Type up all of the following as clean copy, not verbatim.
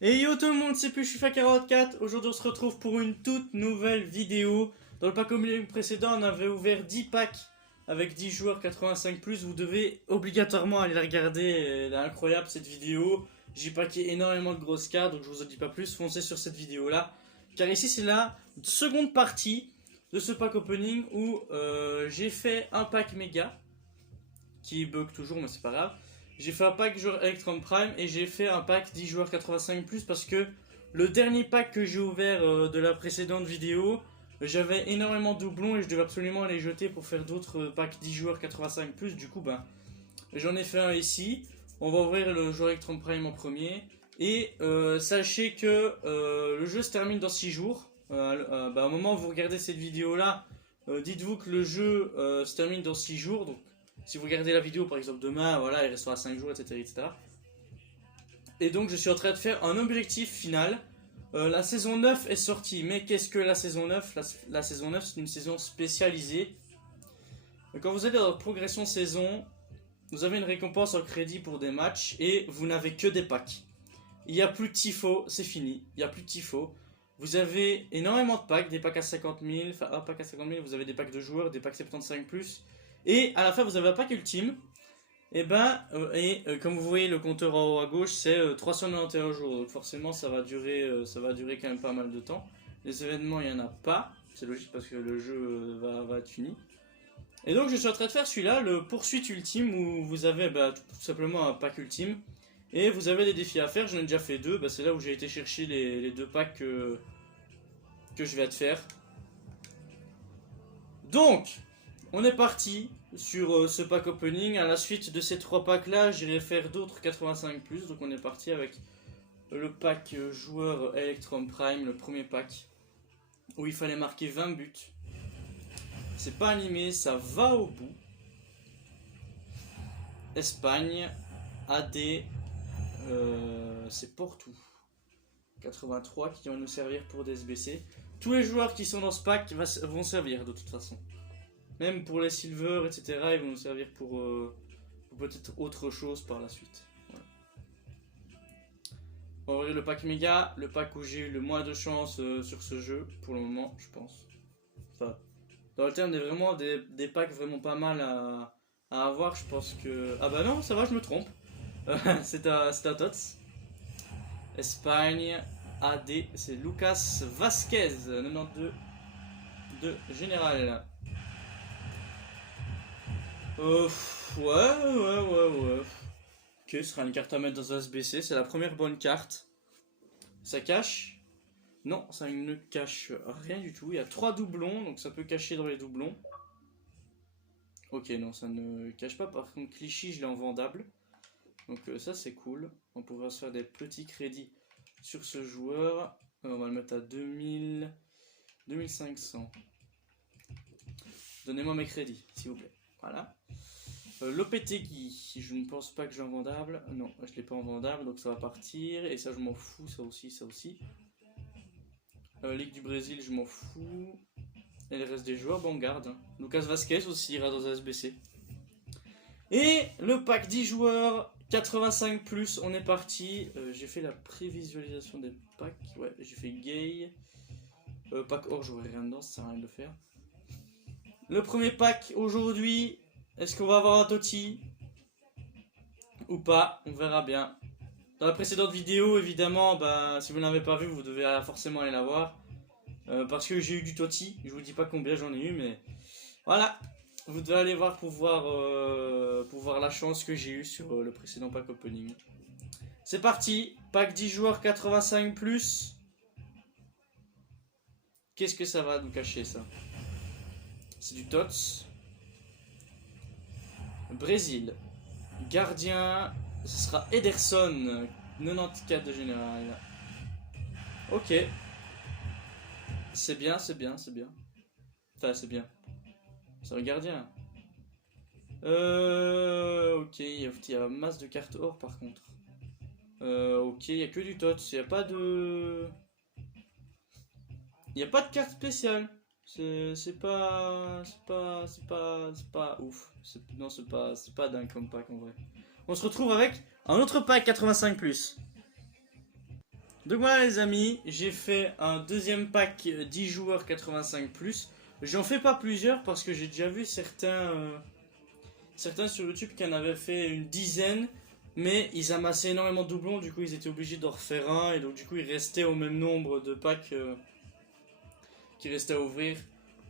Et yo tout le monde, c'est plus FIFA44. Aujourd'hui on se retrouve pour une toute nouvelle vidéo. Dans le pack opening précédent, on avait ouvert 10 packs avec 10 joueurs 85+. Vous devez obligatoirement aller la regarder, elle est incroyable cette vidéo. J'ai packé énormément de grosses cartes, donc je vous en dis pas plus, foncez sur cette vidéo là. Car ici c'est la seconde partie de ce pack opening où j'ai fait un pack méga, qui bug toujours mais c'est pas grave. J'ai fait un pack joueur Electron Prime et j'ai fait un pack 10 joueurs 85+, parce que le dernier pack que j'ai ouvert de la précédente vidéo, j'avais énormément de doublons et je devais absolument les jeter pour faire d'autres packs 10 joueurs 85+. Du coup, ben, j'en ai fait un ici. On va ouvrir le joueur Electron Prime en premier. Et sachez que le jeu se termine dans 6 jours. Au moment où vous regardez cette vidéo là, dites-vous que le jeu se termine dans 6 jours. Donc si vous regardez la vidéo par exemple demain, voilà, il restera 5 jours, etc., etc. Et donc je suis en train de faire un objectif final. La saison 9 est sortie, mais qu'est-ce que la saison 9? La saison 9 c'est une saison spécialisée. Quand vous allez dans la progression saison, vous avez une récompense en crédit pour des matchs et vous n'avez que des packs. Il n'y a plus de tifo, c'est fini, il n'y a plus de tifo. Vous avez énormément de packs, des packs à 50 000, enfin un pack à 50 000, vous avez des packs de joueurs, des packs 75+. Et à la fin vous avez un pack ultime. Comme vous voyez le compteur en haut à gauche, c'est 391 jours, donc forcément ça va durer quand même pas mal de temps. Les événements il n'y en a pas, c'est logique parce que le jeu va être fini. Et donc je suis en train de faire celui-là, le poursuite ultime, où vous avez tout simplement un pack ultime. Et vous avez des défis à faire, j'en ai déjà fait deux, c'est là où j'ai été chercher les deux packs que je vais te faire. Donc, on est parti sur ce pack opening. À la suite de ces trois packs là, j'irai faire d'autres 85+. Donc on est parti avec le pack joueur Electron Prime, le premier pack, où il fallait marquer 20 buts. C'est pas animé, ça va au bout. Espagne, AD, c'est Porto 83 qui vont nous servir pour des SBC. Tous les joueurs qui sont dans ce pack vont servir de toute façon. Même pour les silver, etc., ils vont nous servir pour peut-être autre chose par la suite. Voilà. On va ouvrir le pack méga, le pack où j'ai eu le moins de chance sur ce jeu, pour le moment, je pense. Enfin, dans le terme, il y a vraiment des packs vraiment pas mal à avoir, je pense que... Ah bah non, ça va, je me trompe. C'est à Tots. Espagne, AD, c'est Lucas Vasquez, 92 de général. Ouais. Ok, ce sera une carte à mettre dans un SBC, c'est la première bonne carte. Ça cache? Non, ça ne cache rien du tout. Il y a 3 doublons, donc ça peut cacher dans les doublons. Ok, non, ça ne cache pas. Par contre, Clichy, je l'ai en vendable. Donc ça, c'est cool. On pourra se faire des petits crédits sur ce joueur. On va le mettre à 2000... 2500. Donnez-moi mes crédits, s'il vous plaît. Voilà. Lopetegui, je ne pense pas que j'ai en vendable. Non, je ne l'ai pas en vendable, donc ça va partir. Et ça, je m'en fous, ça aussi, ça aussi. Ligue du Brésil, je m'en fous. Et le reste des joueurs, bon, on garde. Hein. Lucas Vasquez aussi ira dans un SBC. Et le pack 10 joueurs, 85+, on est parti. J'ai fait la prévisualisation des packs. Ouais, j'ai fait Gay. Pack or, j'aurais rien dedans, ça sert à rien de le faire. Le premier pack aujourd'hui, est-ce qu'on va avoir un Totti ou pas? On verra bien. Dans la précédente vidéo, évidemment, si vous ne l'avez pas vu, vous devez forcément aller la voir. Parce que j'ai eu du Totti, je vous dis pas combien j'en ai eu, mais voilà. Vous devez aller voir pour voir la chance que j'ai eue sur le précédent pack opening. C'est parti, pack 10 joueurs 85+. Qu'est-ce que ça va nous cacher, ça? C'est du Tots. Brésil. Gardien, ce sera Ederson, 94 de général. Ok. C'est bien. Enfin, c'est bien. C'est un gardien. Ok, il y a masse de cartes or par contre. Ok, il n'y a que du Tots. Il n'y a pas de... Il n'y a pas de carte spéciale. C'est pas ouf. Non, c'est pas dingue comme pack en vrai. On se retrouve avec un autre pack 85+. Donc voilà les amis, j'ai fait un deuxième pack 10 joueurs 85+. J'en fais pas plusieurs parce que j'ai déjà vu certains sur YouTube qui en avaient fait une dizaine. Mais ils amassaient énormément de doublons, du coup ils étaient obligés d'en refaire un. Et donc du coup il restait au même nombre de packs qui restaient à ouvrir.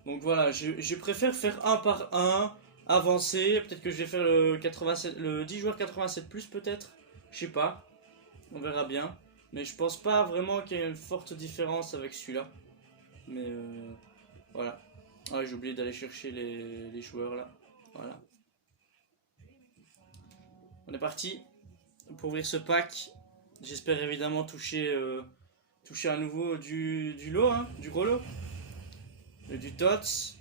Donc voilà, je préfère faire un par un, avancer. Peut-être que je vais faire le 10 joueurs 87+, peut-être. Je sais pas, on verra bien. Mais je pense pas vraiment qu'il y ait une forte différence avec celui-là. Mais voilà. Ah ouais, j'ai oublié d'aller chercher les joueurs là. Voilà. On est parti pour ouvrir ce pack. J'espère évidemment toucher à nouveau du lot, hein, du gros lot. Et du Tots.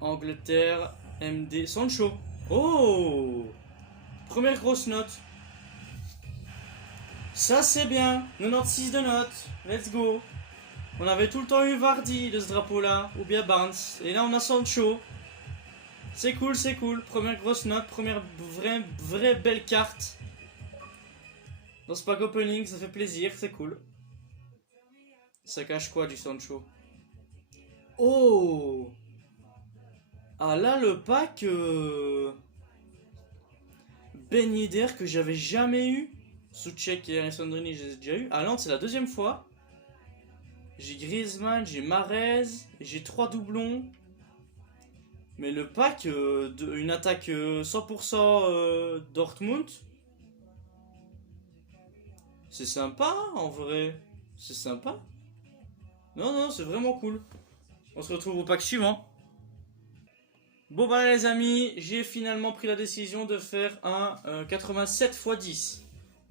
Angleterre, MD, Sancho. Oh! Première grosse note. Ça c'est bien, 96 de notes, let's go. On avait tout le temps eu Vardy de ce drapeau là, ou bien Barnes, et là on a Sancho. C'est cool, c'est cool, première grosse note, première vraie belle carte. Dans ce pack opening, ça fait plaisir, c'est cool. Ça cache quoi du Sancho? Oh! Ah là le pack Ben Yedder que j'avais jamais eu. Souček et Alessandrini, j'ai déjà eu. À Nantes, c'est la deuxième fois. J'ai Griezmann, j'ai Mahrez, j'ai 3 doublons. Mais le pack, une attaque 100% Dortmund, c'est sympa en vrai. C'est sympa. Non, c'est vraiment cool. On se retrouve au pack suivant. Bon bah les amis, j'ai finalement pris la décision de faire un 87 x 10.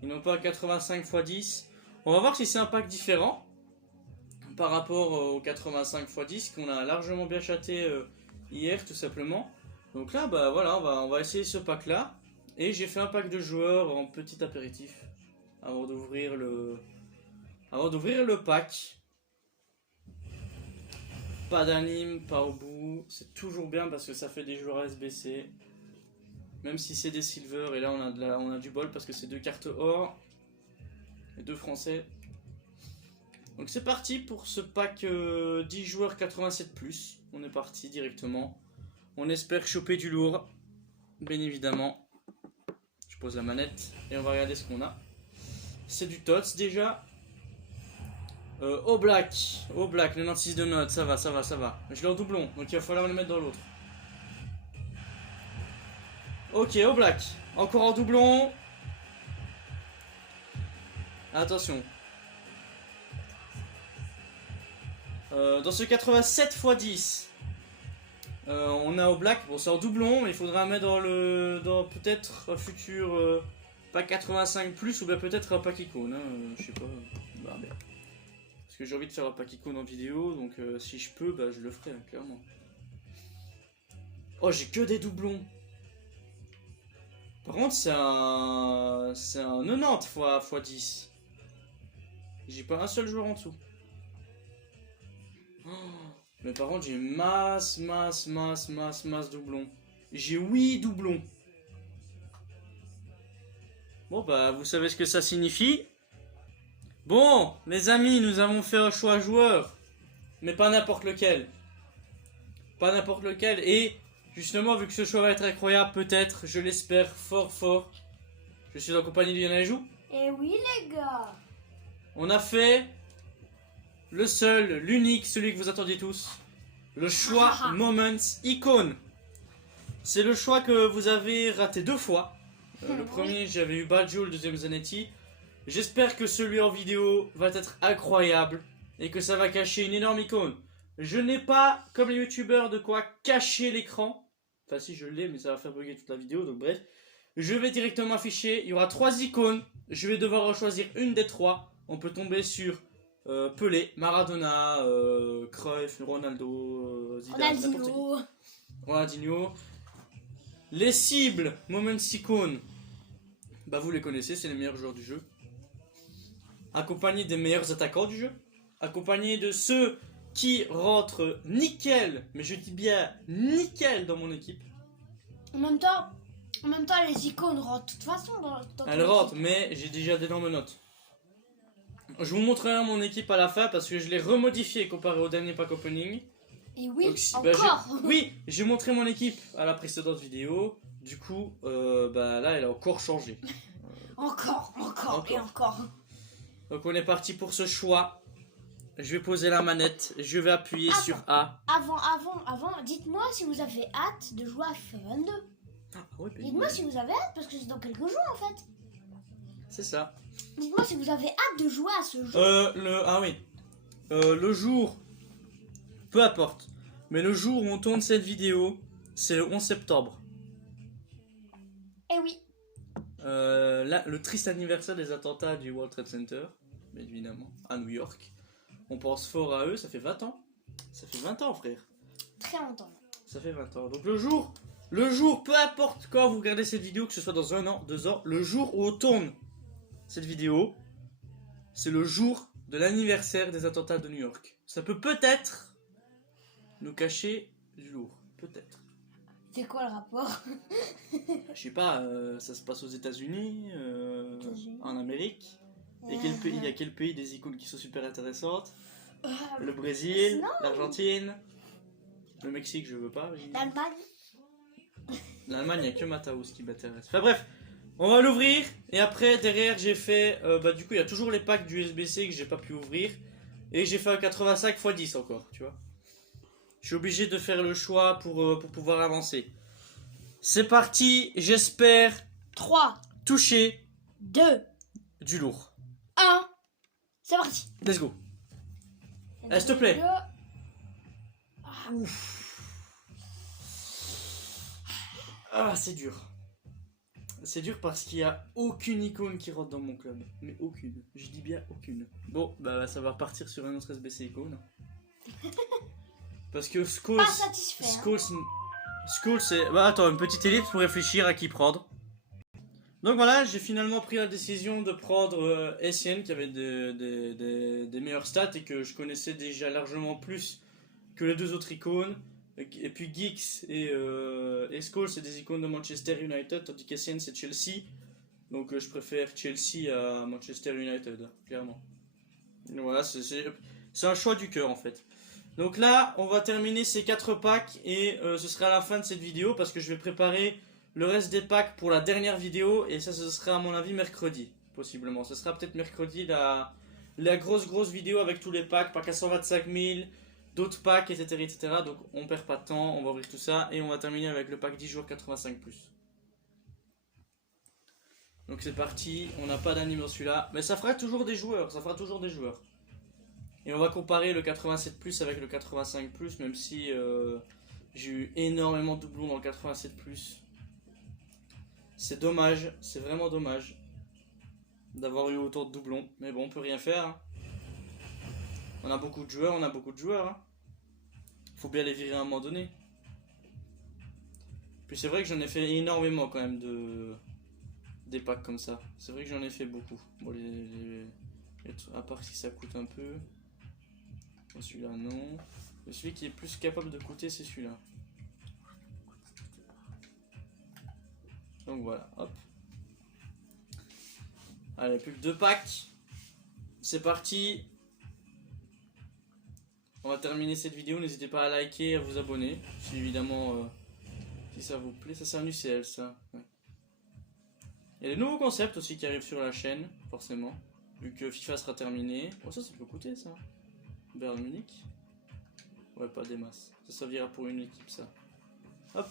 Et non pas 85 x 10. On va voir si c'est un pack différent par rapport au 85 x 10 qu'on a largement bien chaté hier tout simplement. Donc là bah voilà, on va essayer ce pack là. Et j'ai fait un pack de joueurs en petit apéritif avant d'ouvrir le pack. Pas d'anime, pas au bout, c'est toujours bien parce que ça fait des joueurs SBC. Même si c'est des silver, et là on a du bol parce que c'est 2 cartes or et 2 français. Donc c'est parti pour ce pack 10 joueurs 87+. On est parti directement. On espère choper du lourd, bien évidemment. Je pose la manette et on va regarder ce qu'on a. C'est du Tots déjà. Oblak, 96 de notes, ça va. Je l'ai en doublon, donc il va falloir le mettre dans l'autre. Ok, Oblak, encore en doublon. Attention. Dans ce 87 x 10, on a Oblak, bon c'est en doublon, mais il faudra mettre dans peut-être un futur pack 85+, ou bien peut-être un pack icône, hein, je sais pas. Bah, bien. Parce que j'ai envie de faire un pack icône en vidéo, donc si je peux, bah je le ferai, hein, clairement. Oh, j'ai que des doublons. Par contre, c'est un 90 x 10. J'ai pas un seul joueur en dessous. Oh, mais par contre, j'ai masse doublons. J'ai 8 doublons. Bon, bah, vous savez ce que ça signifie. Bon, les amis, nous avons fait un choix joueur. Mais pas n'importe lequel. Pas n'importe lequel. Et justement, vu que ce choix va être incroyable, peut-être, je l'espère fort. Je suis en compagnie de Yana Joue. Eh oui, les gars. On a fait le seul, l'unique, celui que vous attendiez tous. Le choix Moments Icon. C'est le choix que vous avez raté 2 fois. Le premier, j'avais eu Badjo, le deuxième Zanetti. J'espère que celui en vidéo va être incroyable et que ça va cacher une énorme icône. Je n'ai pas, comme les youtubeurs, de quoi cacher l'écran. Enfin si je l'ai, mais ça va faire bugger toute la vidéo, donc bref. Je vais directement afficher, il y aura 3 icônes. Je vais devoir en choisir une des 3. On peut tomber sur Pelé, Maradona, Cruyff, Ronaldo, Zidane, n'importe qui. Ronaldinho. Les cibles, Moments Icon, bah vous les connaissez, c'est les meilleurs joueurs du jeu. Accompagnés des meilleurs attaquants du jeu. Accompagnés de ceux qui rentrent nickel, mais je dis bien nickel dans mon équipe. En même temps, les icônes rentrent de toute façon dans elles rentrent, mais j'ai déjà d'énormes notes. Je vous montrerai mon équipe à la fin parce que je l'ai remodifié comparé au dernier pack opening. Et oui, Donc, encore. Oui, j'ai montré mon équipe à la précédente vidéo. Du coup, là, elle a encore changé. Encore. Et encore. Donc on est parti pour ce choix. Je vais poser la manette, je vais appuyer sur A. Avant, dites-moi si vous avez hâte de jouer à Fun. Ah, ouais, Dites-moi si vous avez hâte parce que c'est dans quelques jours en fait. c'est ça. Dites-moi si vous avez hâte de jouer à ce jeu. Le jour, peu importe, mais le jour où on tourne cette vidéo, c'est le 11 septembre. Eh oui. Là, le triste anniversaire des attentats du World Trade Center, évidemment, à New York. On pense fort à eux, ça fait 20 ans. Ça fait 20 ans, frère. Très longtemps. Ça fait 20 ans. Donc le jour, peu importe quand vous regardez cette vidéo, que ce soit dans 1 an, 2 ans, le jour où on tourne cette vidéo, c'est le jour de l'anniversaire des attentats de New York. Ça peut peut-être nous cacher du lourd. Peut-être. C'est quoi le rapport? Je sais pas, ça se passe aux États-Unis, en Amérique. Il y a quel pays des icônes qui sont super intéressantes? Le Brésil, l'Argentine, le Mexique, je veux pas. L'Allemagne. L'Allemagne, il n'y a que Mataus qui m'intéresse. Enfin bref, on va l'ouvrir. Et après, derrière, j'ai fait. Du coup, il y a toujours les packs du USB-C que j'ai pas pu ouvrir. Et j'ai fait un 85 x 10 encore, tu vois. Je suis obligé de faire le choix pour pouvoir avancer. C'est parti, j'espère 3, toucher 2, du lourd. 1. C'est parti. Let's go. S'il te plaît. Ah, c'est dur. C'est dur parce qu'il n'y a aucune icône qui rentre dans mon club. Mais aucune. Je dis bien aucune. Bon, bah ça va partir sur un autre SBC icône. Parce que Skulls. Pas satisfait. Skulls, c'est. Bah attends, une petite ellipse pour réfléchir à qui prendre. Donc voilà, j'ai finalement pris la décision de prendre Essien qui avait des meilleures stats et que je connaissais déjà largement plus que les deux autres icônes. Et puis Geeks et Skull, c'est des icônes de Manchester United, tandis qu'Essien c'est Chelsea. Donc je préfère Chelsea à Manchester United, clairement. Donc, voilà, c'est un choix du cœur en fait. Donc là, on va terminer ces 4 packs et ce sera la fin de cette vidéo parce que je vais préparer le reste des packs pour la dernière vidéo et ça ce sera à mon avis mercredi, possiblement. Ce sera peut-être mercredi la grosse vidéo avec tous les packs, pack à 125 000, d'autres packs, etc., etc. Donc on perd pas de temps, on va ouvrir tout ça et on va terminer avec le pack 10 jours 85+. Donc c'est parti, on n'a pas d'anime dans celui-là, mais ça fera toujours des joueurs, Et on va comparer le 87+ avec le 85+, même si j'ai eu énormément de doublons dans le 87+. C'est dommage, c'est vraiment dommage d'avoir eu autant de doublons. Mais bon, on peut rien faire. Hein. On a beaucoup de joueurs, Hein. Faut bien les virer à un moment donné. Puis c'est vrai que j'en ai fait énormément quand même des packs comme ça. C'est vrai que j'en ai fait beaucoup. Bon, à part si ça coûte un peu. Celui-là non. Celui qui est plus capable de coûter c'est celui-là. Donc voilà, hop. Allez, plus que 2 packs. C'est parti. On va terminer cette vidéo. N'hésitez pas à liker et à vous abonner. Si évidemment, si ça vous plaît. Ça c'est un UCL ça. Ouais. Il y a des nouveaux concepts aussi qui arrivent sur la chaîne, forcément. Vu que FIFA sera terminé. Oh ça peut coûter ça. Bayern Munich. Ouais, pas des masses. Ça servira pour une équipe ça. Hop.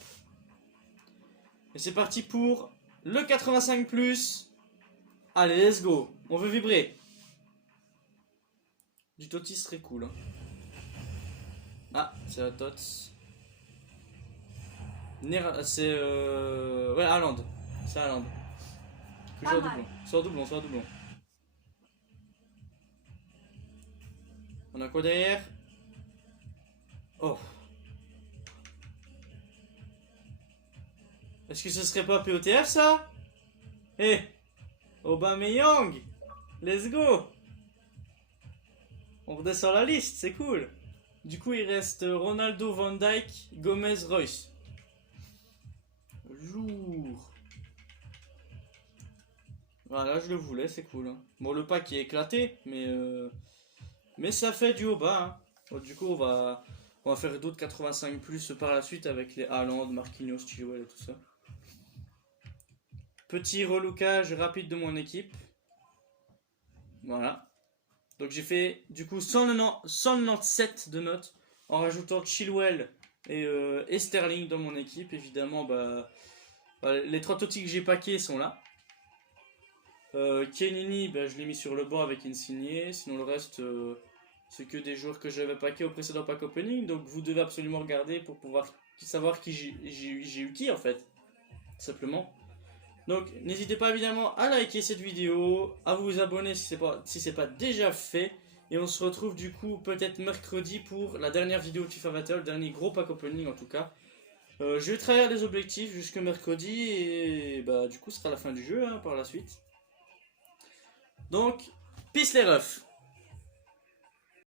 Et c'est parti pour le 85+. Allez, let's go. On veut vibrer. Du Totti serait cool. Hein. Ah, c'est la Tots. C'est ouais, Haaland. C'est Haaland. Que j'ai en doublon. Soit en doublon. On a quoi derrière? Oh. Est-ce que ce serait pas POTF ça? Eh, Aubameyang, let's go. On redescend la liste, c'est cool. Du coup il reste Ronaldo, Van Dijk, Gomez, Royce. Lourd. Voilà, je le voulais, c'est cool. Hein. Bon, le pack est éclaté, mais ça fait du haut bas. Hein. Bon, du coup, on va faire d'autres 85 plus par la suite avec les Haaland, Marquinhos, Chilwell et tout ça. Petit relookage rapide de mon équipe. Voilà. Donc j'ai fait du coup 197 de notes en rajoutant Chilwell et Sterling dans mon équipe. Évidemment, les 3 totis que j'ai packés sont là. Kenini, je l'ai mis sur le banc avec Insigne. Sinon le reste, c'est que des joueurs que j'avais packés au précédent pack opening. Donc vous devez absolument regarder pour pouvoir savoir qui j'ai eu qui en fait. Simplement. Donc n'hésitez pas évidemment à liker cette vidéo, à vous abonner si c'est pas déjà fait. Et on se retrouve du coup peut-être mercredi pour la dernière vidéo de FIFA 21, le dernier gros pack opening en tout cas. Je vais travailler des objectifs jusque mercredi et du coup ce sera la fin du jeu hein, par la suite. Donc, peace les refs.